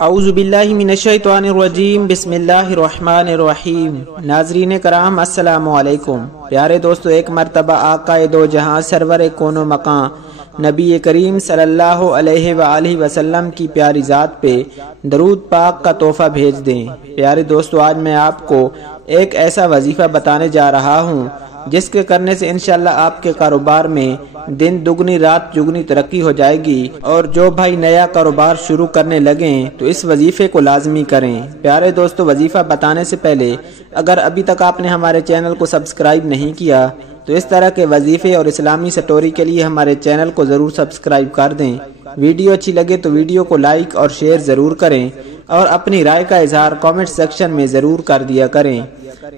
اعوذ باللہ من الشیطان الرجیم، بسم اللہ الرحمن الرحیم۔ ناظرین کرام السلام علیکم۔ پیارے دوستو، ایک مرتبہ آقا دو جہاں سرور کون و مکان نبی کریم صلی اللہ علیہ وآلہ وسلم کی پیاری ذات پہ درود پاک کا تحفہ بھیج دیں۔ پیارے دوستو، آج میں آپ کو ایک ایسا وظیفہ بتانے جا رہا ہوں جس کے کرنے سے انشاءاللہ آپ کے کاروبار میں دن دگنی رات چگنی ترقی ہو جائے گی، اور جو بھائی نیا کاروبار شروع کرنے لگیں تو اس وظیفے کو لازمی کریں۔ پیارے دوستو، وظیفہ بتانے سے پہلے اگر ابھی تک آپ نے ہمارے چینل کو سبسکرائب نہیں کیا تو اس طرح کے وظیفے اور اسلامی سٹوری کے لیے ہمارے چینل کو ضرور سبسکرائب کر دیں۔ ویڈیو اچھی لگے تو ویڈیو کو لائک اور شیئر ضرور کریں، اور اپنی رائے کا اظہار کامنٹ سیکشن میں ضرور کر دیا کریں۔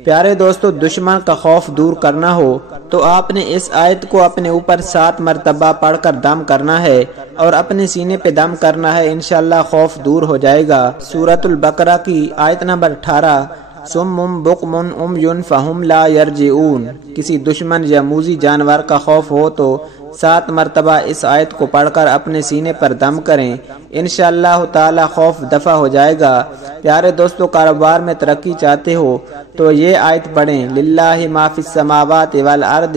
پیارے دوستو، دشمن کا خوف دور کرنا ہو تو آپ نے اس آیت کو اپنے اوپر 7 مرتبہ پڑھ کر دم کرنا ہے اور اپنے سینے پہ دم کرنا ہے، انشاءاللہ خوف دور ہو جائے گا۔ سورۃ البقرہ کی آیت نمبر 18، سم بکم عمی فہم لا یرجعون۔ کسی دشمن یا موذی جانور کا خوف ہو تو 7 مرتبہ اس آیت کو پڑھ کر اپنے سینے پر دم کریں، انشاءاللہ تعالی خوف دفع ہو جائے گا۔ پیارے دوستو، کاروبار میں ترقی چاہتے ہو تو یہ آیت پڑھیں، للہ ما فی السماوات والارض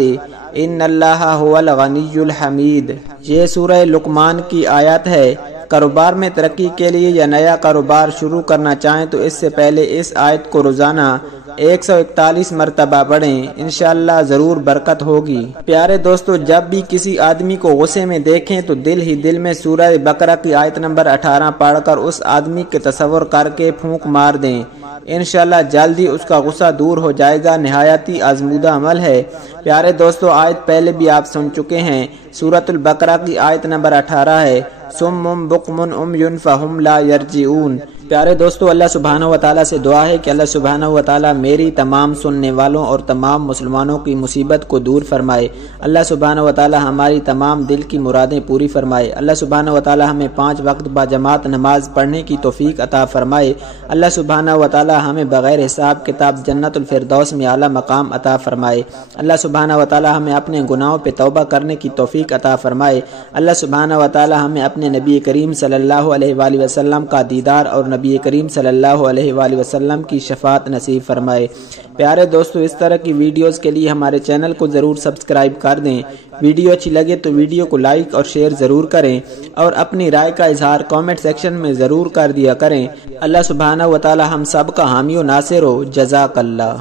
ان اللہ هو الغنی الحمید۔ یہ سورہ لقمان کی آیت ہے۔ کاروبار میں ترقی کے لیے یا نیا کاروبار شروع کرنا چاہیں تو اس سے پہلے اس آیت کو روزانہ 141 مرتبہ پڑھیں، انشاءاللہ ضرور برکت ہوگی۔ پیارے دوستو، جب بھی کسی آدمی کو غصے میں دیکھیں تو دل ہی دل میں سورہ بقرہ کی آیت نمبر 18 پڑھ کر اس آدمی کے تصور کر کے پھونک مار دیں، انشاءاللہ جلدی اس کا غصہ دور ہو جائے گا۔ نہایتی آزمودہ عمل ہے۔ پیارے دوستو، آیت پہلے بھی آپ سن چکے ہیں، سورۃ البقرہ کی آیت نمبر 18 ہے، سم بکم عمی فہم لا یرجعون۔ پیارے دوستو، اللہ سبحانہ و تعالیٰ سے دعا ہے کہ اللہ سبحانہ و تعالیٰ میری تمام سننے والوں اور تمام مسلمانوں کی مصیبت کو دور فرمائے۔ اللہ سبحانہ و تعالیٰ ہماری تمام دل کی مرادیں پوری فرمائے۔ اللہ سبحانہ و تعالیٰ ہمیں 5 وقت باجماعت نماز پڑھنے کی توفیق عطا فرمائے۔ اللہ سبحانہ و تعالیٰ ہمیں بغیر حساب کتاب جنت الفردوس میں اعلیٰ مقام عطا فرمائے۔ اللہ سبحانہ و تعالیٰ ہمیں اپنے گناہوں پہ توبہ کرنے کی توفیق عطا فرمائے۔ اللہ سبحانہ و تعالیٰ ہمیں اپنے نبی کریم صلی اللہ علیہ وآلہ وسلم کا دیدار اور نبی کریم صلی اللہ علیہ وآلہ وسلم کی شفاعت نصیب فرمائے۔ پیارے دوستو، اس طرح کی ویڈیوز کے لیے ہمارے چینل کو ضرور سبسکرائب کر دیں۔ ویڈیو اچھی لگے تو ویڈیو کو لائک اور شیئر ضرور کریں، اور اپنی رائے کا اظہار کامنٹ سیکشن میں ضرور کر دیا کریں۔ اللہ سبحانہ و تعالی ہم سب کا حامی و ناصر ہو۔ جزاک اللہ۔